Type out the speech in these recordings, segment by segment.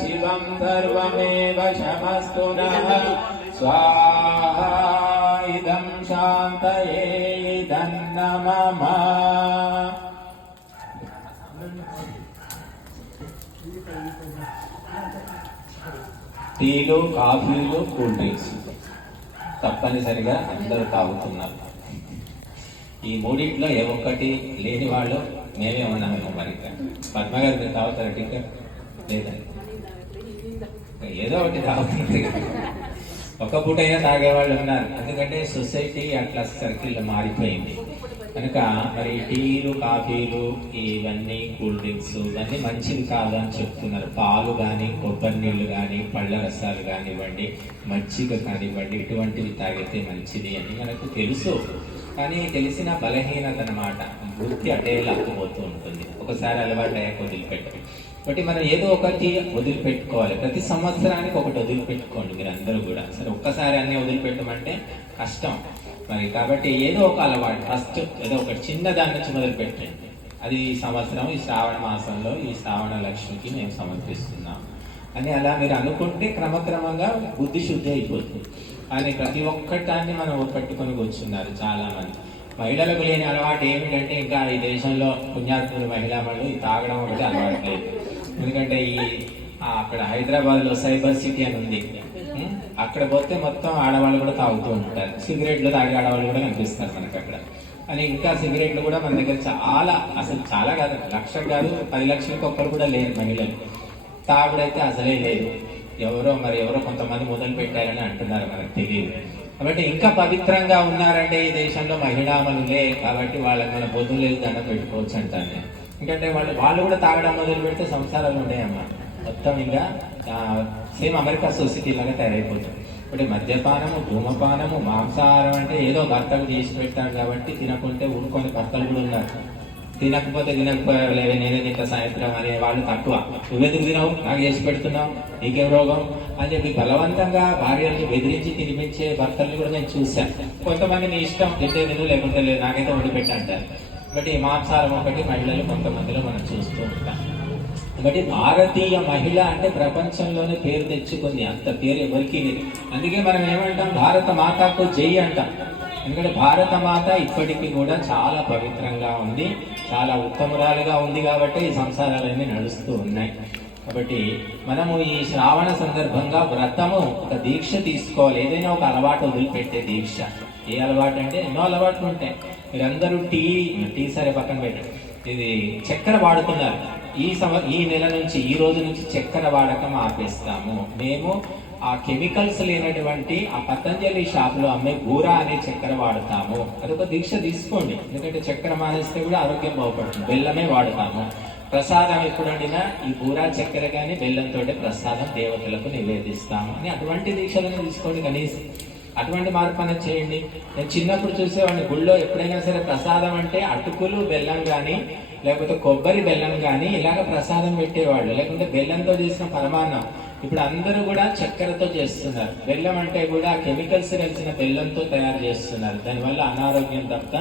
शिवं सर्वमेव शमस्तु नः स्वाहा इदं शान्तये इदं नमः। టీలు కాఫీలు కూల్ డ్రింక్స్ తప్పనిసరిగా అందరూ తాగుతున్నారు. ఈ మూడింట్లో ఏ ఒక్కటి లేని వాళ్ళు మేమే ఉన్నామేమో. మరి పద్మగారు మీరు తాగుతారా? టీకా లేదండి, ఏదో ఒకటి తాగుతుంది. ఒక పూటైనా తాగేవాళ్ళు ఉన్నారు. ఎందుకంటే సొసైటీ అట్లా సర్కిల్ మారిపోయింది కనుక మరి టీలు కాఫీలు ఇవన్నీ కూల్ డ్రింక్స్ ఇవన్నీ మంచిది కాదు అని చెప్తున్నారు. పాలు కానీ కొబ్బరి నీళ్లు కానీ పళ్ళ రసాలు కానివ్వండి మజ్జిగ కానివ్వండి ఇటువంటివి తాగితే మంచిది అని మనకు తెలుసు. కానీ తెలిసిన బలహీనత అన్నమాట. వృత్తి అటే లాక్కుపోతూ ఉంటుంది. ఒకసారి అలవాటు అయ్యాక వదిలిపెట్టండి. కాబట్టి మనం ఏదో ఒకటి వదిలిపెట్టుకోవాలి. ప్రతి సంవత్సరానికి ఒకటి వదిలిపెట్టుకోండి మీరు అందరూ కూడా. సరే ఒక్కసారి అన్నీ వదిలిపెట్టమంటే కష్టం మరి. కాబట్టి ఏదో ఒక అలవాటు ఫస్ట్ ఏదో ఒకటి చిన్న దాని నుంచి మొదలుపెట్టండి. అది ఈ సంవత్సరం ఈ శ్రావణ మాసంలో ఈ శ్రావణ లక్ష్మికి మేము సమర్పిస్తున్నాం అని అలా మీరు అనుకుంటే క్రమక్రమంగా బుద్ధి శుద్ధి అయిపోతుంది. కానీ ప్రతి ఒక్కటాన్ని మనం పట్టుకొని కూర్చున్నారు చాలా మంది. మహిళలకు లేని అలవాటు ఏమిటంటే ఇంకా ఈ దేశంలో పుణ్యాత్ములు మహిళా మహిళలు ఈ తాగడం ఒకటి అలవాటు లేదు. ఎందుకంటే అక్కడ హైదరాబాద్ లో సైబర్ సిటీ అని ఉంది. అక్కడ పోతే మొత్తం ఆడవాళ్ళు కూడా తాగుతూ ఉంటారు. సిగరెట్లు తాగే ఆడవాళ్ళు కూడా కనిపిస్తారు మనకి అక్కడ. అని ఇంకా సిగరెట్లు కూడా మన దగ్గర చాలా, అసలు చాలా కాదు, లక్షలు కాదు 10 లక్షలకు ఒక్కరు కూడా లేరు మహిళలు. తాగుడైతే అసలే లేదు. ఎవరో కొంతమంది మొదలు పెట్టారని అంటున్నారు, మనకు తెలియదు. కాబట్టి ఇంకా పవిత్రంగా ఉన్నారంటే ఈ దేశంలో మహిళామణులే. కాబట్టి వాళ్ళకి మన బొద్దులు దండ పెట్టుకోవచ్చు అంటాను నేను. ఎందుకంటే వాళ్ళు కూడా తాగడం మొదలు పెడితే సంసారాలు ఉన్నాయమ్మా. మొత్తం ఇంకా సేమ్ అమెరికా సొసైటీ లాగా తయారైపోతుంది. ఇప్పుడు మద్యపానము ధూమపానము మాంసాహారం అంటే ఏదో భర్తలు చేసి పెట్టారు కాబట్టి తినకుంటే ఊరుకొని భర్తలు కూడా ఉన్నారు. తినకపోతే తినకపోయే నేనే తింటా సాయంత్రం అనే వాళ్ళు తక్కువ. నువ్వెందుకు తినవు, నాకు చేసి పెడుతున్నావు, నీకేం రోగం అని చెప్పి బలవంతంగా భార్యల్ని బెదిరించి తినిపించే భర్తల్ని కూడా నేను చూశాను. కొంతమంది నీ ఇష్టం తింటే తిను లేకుంటే లేదు, నాకైతే వండిపెట్టి అంటారు. కాబట్టి మాంసాహారం ఒకటి మహిళలు కొంతమందిలో మనం చూస్తూ ఉంటాం. కాబట్టి భారతీయ మహిళ అంటే ప్రపంచంలోనే పేరు తెచ్చుకుంది. అంత పేరు ఎవరికి లేదు. అందుకే మనం ఏమంటాం, భారత మాతకు జై అంటాం. ఎందుకంటే భారత మాత ఇప్పటికీ కూడా చాలా పవిత్రంగా ఉంది, చాలా ఉత్తమురాలుగా ఉంది. కాబట్టి ఈ సంసారాలన్నీ నడుస్తూ ఉన్నాయి. కాబట్టి మనము ఈ శ్రావణ సందర్భంగా వ్రతము ఒక దీక్ష తీసుకోవాలి. ఏదైనా ఒక అలవాటు వదిలిపెట్టే దీక్ష. ఏ అలవాటు అంటే ఎన్నో అలవాట్లు ఉంటాయి. మీరందరూ టీ సరే పక్కన పెట్టండి. ఇది చక్కెర వాడుతున్నారు. ఈ నెల నుంచి ఈ రోజు నుంచి చక్కెర వాడకం ఆపేస్తాము. మేము ఆ కెమికల్స్ లేనటువంటి ఆ పతంజలి షాప్ లో అమ్మే బూరా అనే చక్కెర వాడతాము. అదొక దీక్ష తీసుకోండి. ఎందుకంటే చక్కెర మానేస్తే కూడా ఆరోగ్యం బాగుపడుతుంది. బెల్లమే వాడతాము. ప్రసాదం ఎప్పుడు వండినా ఈ బూరా చక్కెర కానీ బెల్లంతో ప్రసాదం దేవతలకు నివేదిస్తాము అని అటువంటి దీక్షలను తీసుకోండి. కనీసం అటువంటి మార్పు అనేది చేయండి. నేను చిన్నప్పుడు చూసేవాడిని గుళ్ళో ఎప్పుడైనా సరే ప్రసాదం అంటే అటుకులు బెల్లం కానీ లేకపోతే కొబ్బరి బెల్లం కానీ ఇలాగ ప్రసాదం పెట్టేవాళ్ళు. లేకుంటే బెల్లంతో చేసిన పరమాన్నం. ఇప్పుడు అందరూ కూడా చక్కెరతో చేస్తున్నారు. బెల్లం అంటే కూడా కెమికల్స్ కలిసిన బెల్లంతో తయారు చేస్తున్నారు. దానివల్ల అనారోగ్యం తప్ప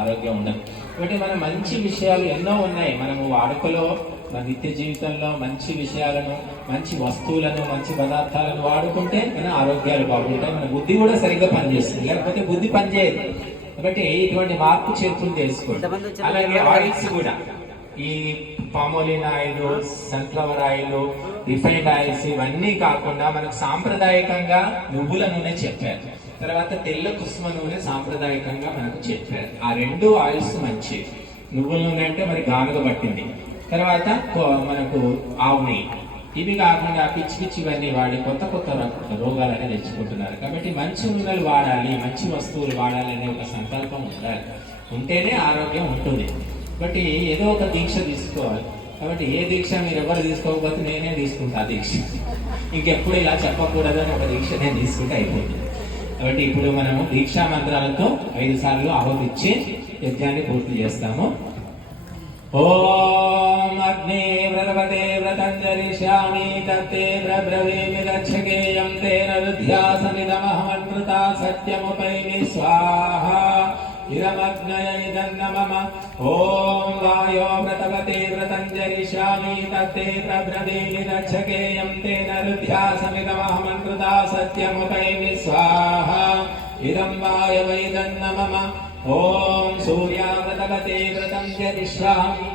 ఆరోగ్యం ఉండదు. కాబట్టి మన మంచి విషయాలు ఎన్నో ఉన్నాయి. మనము వాడుకలో మన నిత్య జీవితంలో మంచి విషయాలను, మంచి వస్తువులను, మంచి పదార్థాలను వాడుకుంటే మన ఆరోగ్యాలు బాగుంటాయి. మన బుద్ధి కూడా సరిగ్గా పనిచేస్తుంది. లేకపోతే బుద్ధి పనిచేయదు. కాబట్టి ఇటువంటి మార్పు చేర్పులు చేసుకోండి. అలాగే ఆయిల్స్ కూడా ఈ palmolein oil, sunflower oil, refined oils ఇవన్నీ కాకుండా మనకు సాంప్రదాయకంగా నువ్వుల నూనె చెప్పారు. తర్వాత తెల్ల కుసుమ నూనె సాంప్రదాయకంగా మనకు చెప్పారు. ఆ 2 ఆయిల్స్ మంచి. నువ్వుల నూనె అంటే మరి గానుగ పట్టింది. తర్వాత మనకు ఆవు నెయ్యి. ఇవి కాకుండా పిచ్చి ఇవన్నీ వాడి కొత్త రోగాలనే తెచ్చుకుంటున్నారు. కాబట్టి మంచి నూనెలు వాడాలి, మంచి వస్తువులు వాడాలి అనే ఒక సంకల్పం ఉండాలి. ఉంటేనే ఆరోగ్యం ఉంటుంది. కాబట్టి ఏదో ఒక దీక్ష తీసుకోవాలి. కాబట్టి ఏ దీక్ష మీరు ఎవరు తీసుకోకపోతే నేనే తీసుకుంటా ఆ దీక్ష. ఇంకెప్పుడు ఇలా చెప్పకూడదు అని ఒక దీక్ష నేను తీసుకుంటే అయిపోతుంది. కాబట్టి ఇప్పుడు మనము దీక్షా మంత్రాలతో 5 సార్లు ఆహుతిచ్చి యజ్ఞాన్ని పూర్తి చేస్తాము. ఓం అగ్ని వ్రతపతే వ్రతంజరిష్యామి తత్తే బ్రబ్రవీమి రక్షకేయం తేన రుధ్యాసమిదమహమృతా సత్యముపైమి స్వాహా. इदमग्नय इदन्नमम ॐ वायो व्रतवते व्रतं जरिष्यामि तत्ते प्रभ्रदेनि रक्षकेयं तेन रुध्यासमिदमहमन्कृता सत्यमुपैमि स्वाहा इदं वायव इदन्नमम ॐ सूर्याव्रतवते व्रतं जरिष्यामि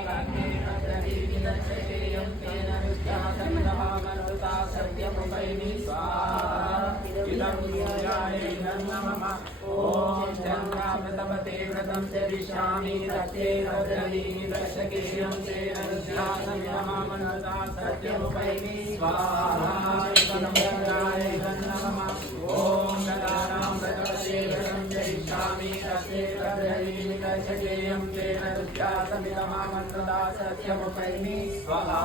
ओम चंद्रामृतपते व्रतं चरिष्यामि तत्ते रुद्रदीनि दर्शकेयं तेन रुद्रासमिदमहमन्कृता सत्यमुपैमि स्वाहा चन्द्राय नमः ओम गदानां व्रतपते व्रतं चरिष्यामि तत्ते रुद्रदीनि दर्शकेयं तेन रुद्रासमिदमहमन्कृता सत्यमुपैमि स्वाहा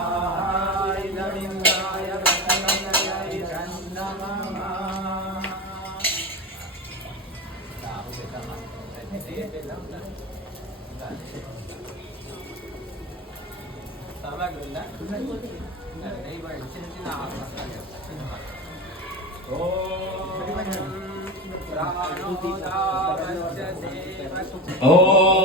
इदमिन्द्राय व्रतपतये नमः ఓం